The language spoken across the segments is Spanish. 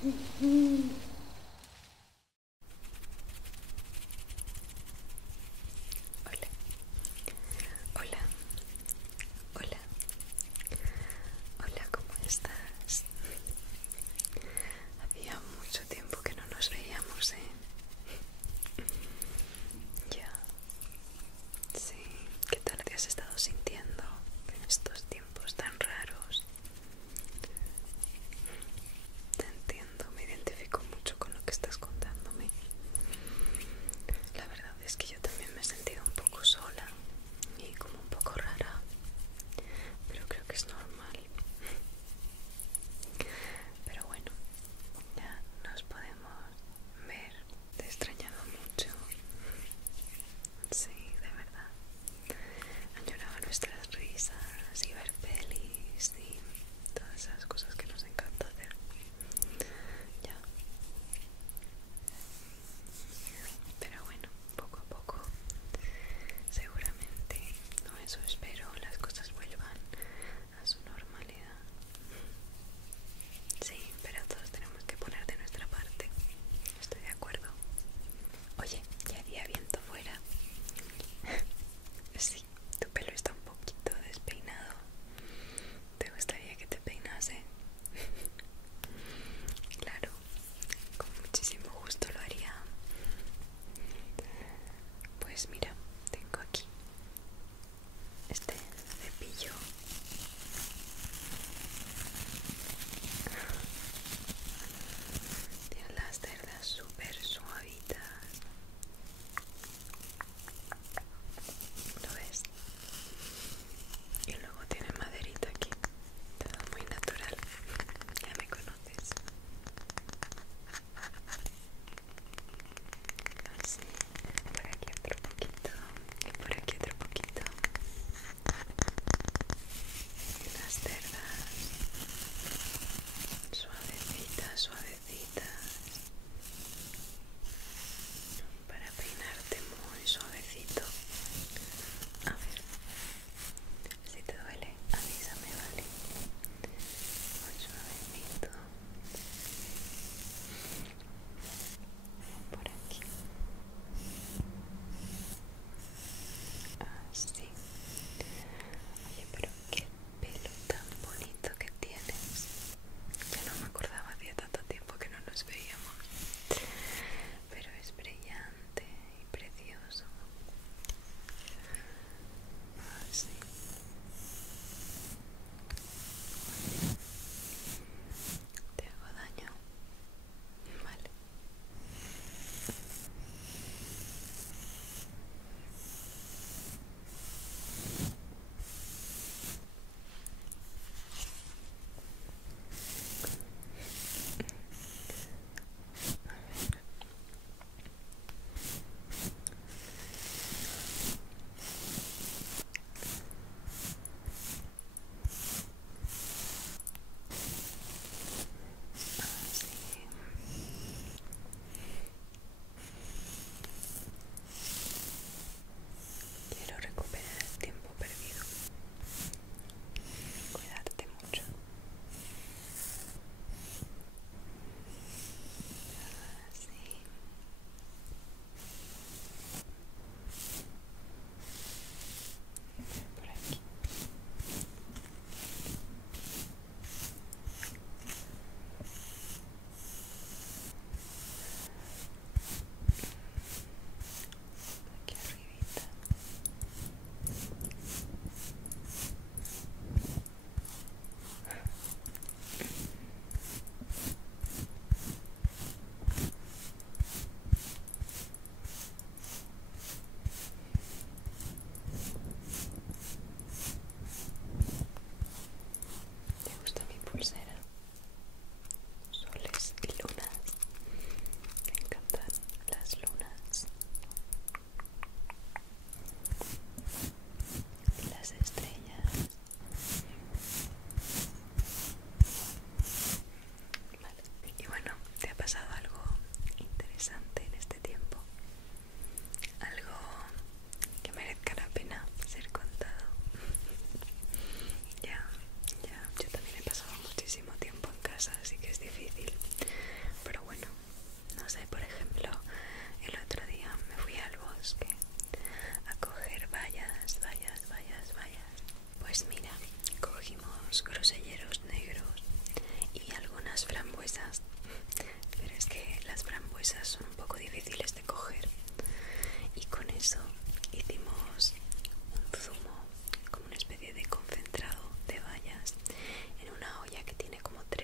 Hola, hola, hola, hola, ¿cómo estás? Había mucho tiempo que no nos veíamos, ¿eh? Ya, sí. ¿Qué tal te has estado sintiendo en estos tiempos tan raros? Te entiendo, me identifico mucho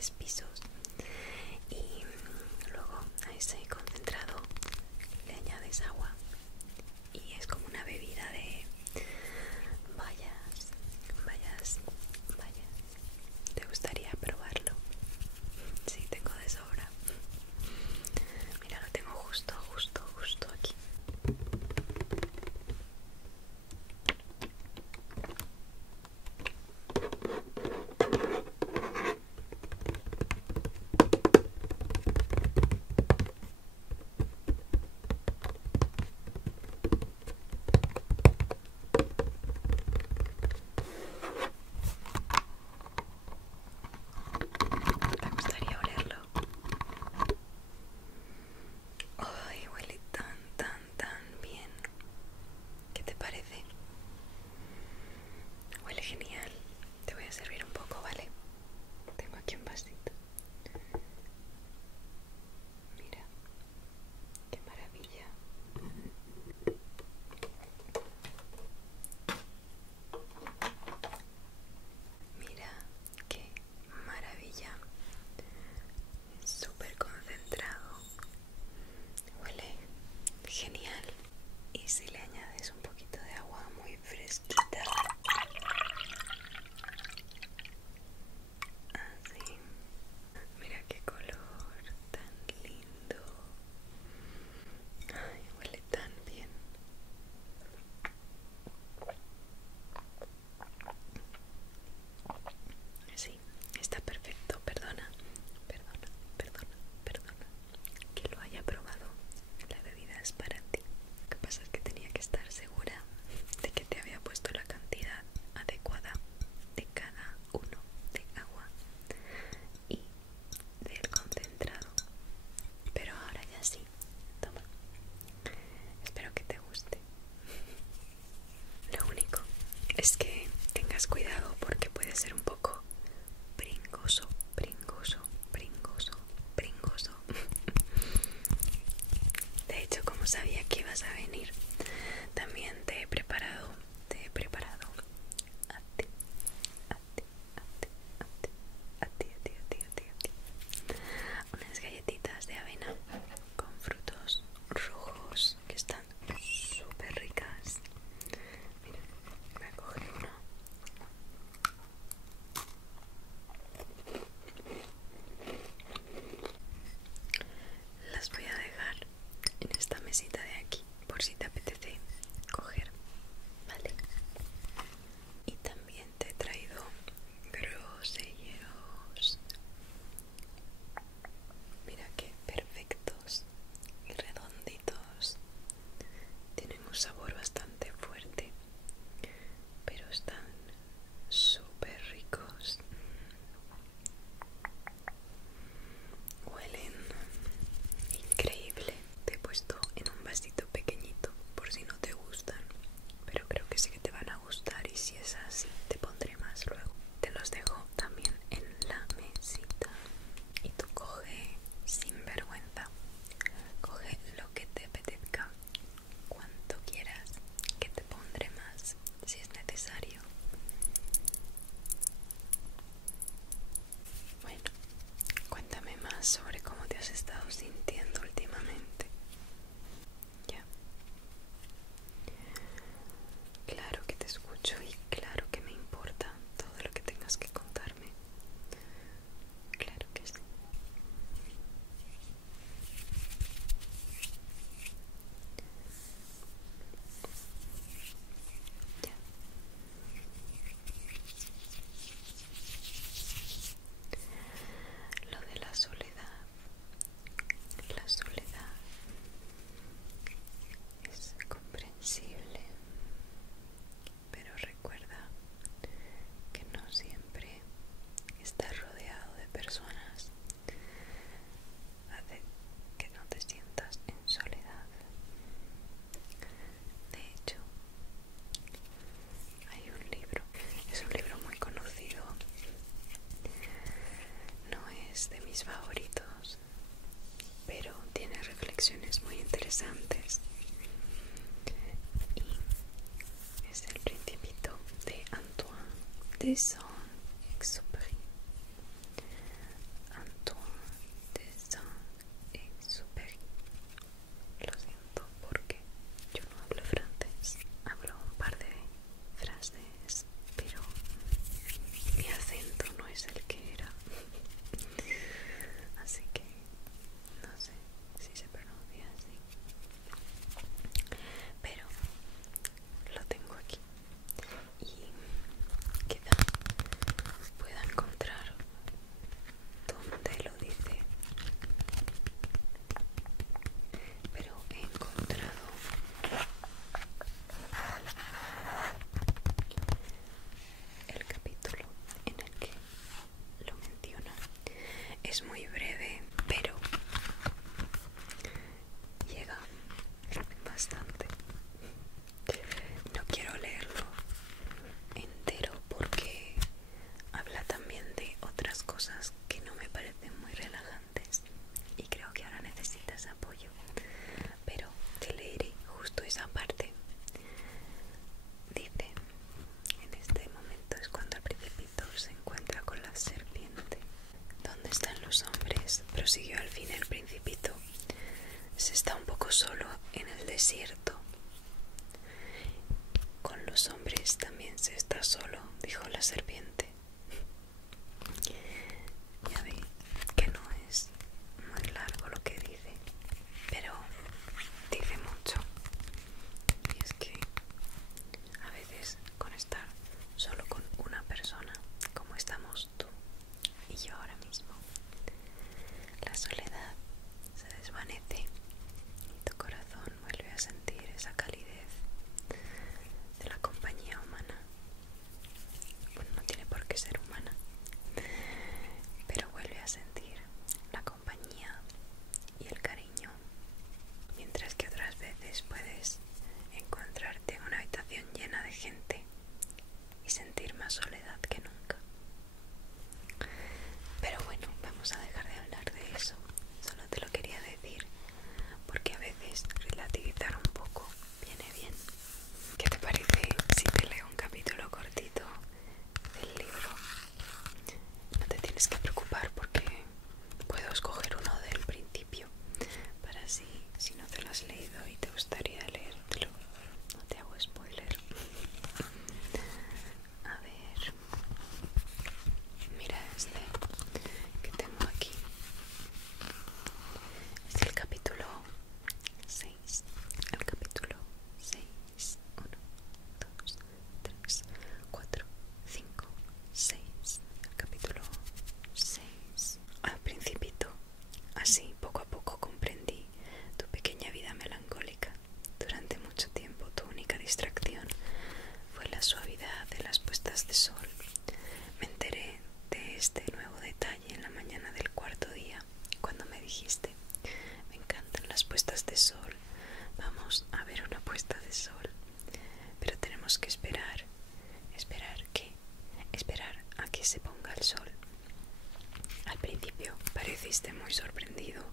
3 pisos. Y luego a ese concentrado le añades agua y es como una bebida de bayas, bayas, bayas. ¿Te gustaría probarlo? Sí, tengo de sobra. Mira, lo tengo justo aquí. ¿Te gustaría olerlo? Ay, huele tan bien. ¿Qué te parece? Huele genial. Te voy a servir un poco, ¿vale? Tengo aquí un vasito. Mira, qué maravilla. Mira, qué maravilla. Es súper concentrado. Huele genial. Y si le añades un poquito de agua muy fresquita, así. Mira qué color tan lindo. Ay, huele tan bien. Sí, está perfecto. Perdona que lo haya probado. La bebida es para ti. Lo que pasa es que tenía que estar segura de que te había puesto la cantidad adecuada de cada uno de agua y del concentrado. Pero ahora ya sí. Toma. Espero que te guste. Lo único es que tengas cuidado porque puede ser un poco pringoso. De hecho, como sabía que ibas a venir, también te he preparado a ti, a ti, a ti, unas galletitas de avena con frutos rojos que están súper ricas. Mira, voy a coger una. Las voy a dejar en esta mesita de aquí por si te apetece coger, ¿vale? Y también te he traído groselleros. Mira qué perfectos y redonditos. Tienen un sabor bastante fuerte, pero están súper ricos. Huelen increíble. Te he puesto en un vasito pequeñito por si no te gustan, pero creo que sí que te van a gustar y si es así te pondré más luego. Te los dejo también en la mesita y tú coge sin vergüenza, coge lo que te apetezca, cuanto quieras, que te pondré más si es necesario. Bueno, cuéntame más sobre cómo te has estado sintiendo últimamente. Ya. Claro que te escucho y claro que me importa todo lo que tengas que contarme. Claro que sí. Ya. Lo de la soledad. La soledad es comprensible, pero recuerda que no siempre estar rodeado de personas hace que no te sientas en soledad. De hecho, hay un libro, es un libro muy conocido, no es de mis favoritos, pero tiene reflexiones muy interesantes y es El Principito de Antoine de Saint-Exupéry. prosiguió al fin el Principito, se está un poco solo en el desierto. Con los hombres también se está solo, dijo la serpiente. Ya ve que no es muy largo lo que dice, pero dice mucho. Y es que a veces con estar solo con una persona, como estamos tú y yo ahora mismo, la soledad se desvanece y tu corazón vuelve a sentir esa calidez de la compañía humana. Bueno, no tiene por qué ser humana, pero vuelve a sentir la compañía y el cariño, mientras que otras veces puedes encontrarte en una habitación llena de gente y sentir más soledad que nunca. Pero bueno, vamos a dejar de hablar de eso. Solo te lo quería decir porque a veces relativizar un poco viene bien. ¿Qué te parece si te leo un capítulo cortito del libro? No te tienes que preocupar porque puedo escoger uno del principio para así, si no te lo has leído y te gustaría leértelo, no te hago spoiler. A ver, mira este que tengo aquí. Es el capítulo 6. El capítulo 6. 1, 2, 3, 4, 5, 6. El capítulo 6. Al Principito. Así, poco a poco comprendí tu pequeña vida melancólica. Durante mucho tiempo tu única distracción fue la suavidad de las puestas de sol. Me enteré de este nuevo detalle en la mañana del cuarto día, cuando me dijiste: me encantan las puestas de sol, vamos a ver una puesta de sol. Pero tenemos que esperar. ¿Esperar qué? Esperar a que se ponga el sol. Al principio pareciste muy sorprendido,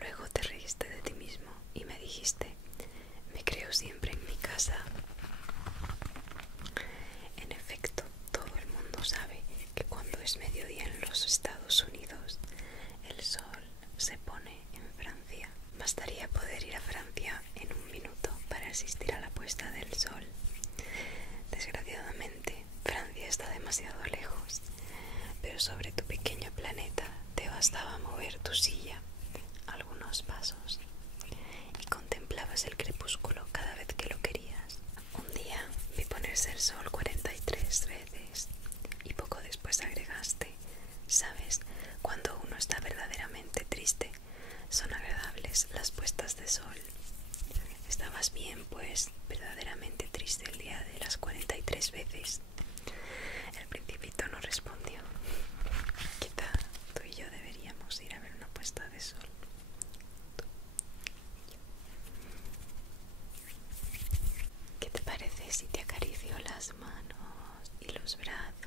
luego te reíste de ti mismo y me dijiste: me creo siempre en mi casa. En efecto, todo el mundo sabe que cuando es mediodía en los Estados Unidos, el sol se pone en Francia. Bastaría poder ir a Francia en un minuto para asistir a la puesta del sol. Desgraciadamente, Francia está demasiado lejos, pero sobre tu pequeño planeta te bastaba mover tu silla algunos pasos y contemplabas el crepúsculo cada vez que lo querías. Un día vi ponerse el sol 43 veces y poco después agregaste: sabes, cuando uno está verdaderamente triste, son agradables las puestas de sol. Estabas bien, pues, verdaderamente triste el día de las 43 veces. El Principito no respondió. Quizá tú y yo deberíamos ir a ver una puesta de sol. ¿Qué te parece si te acaricio las manos y los brazos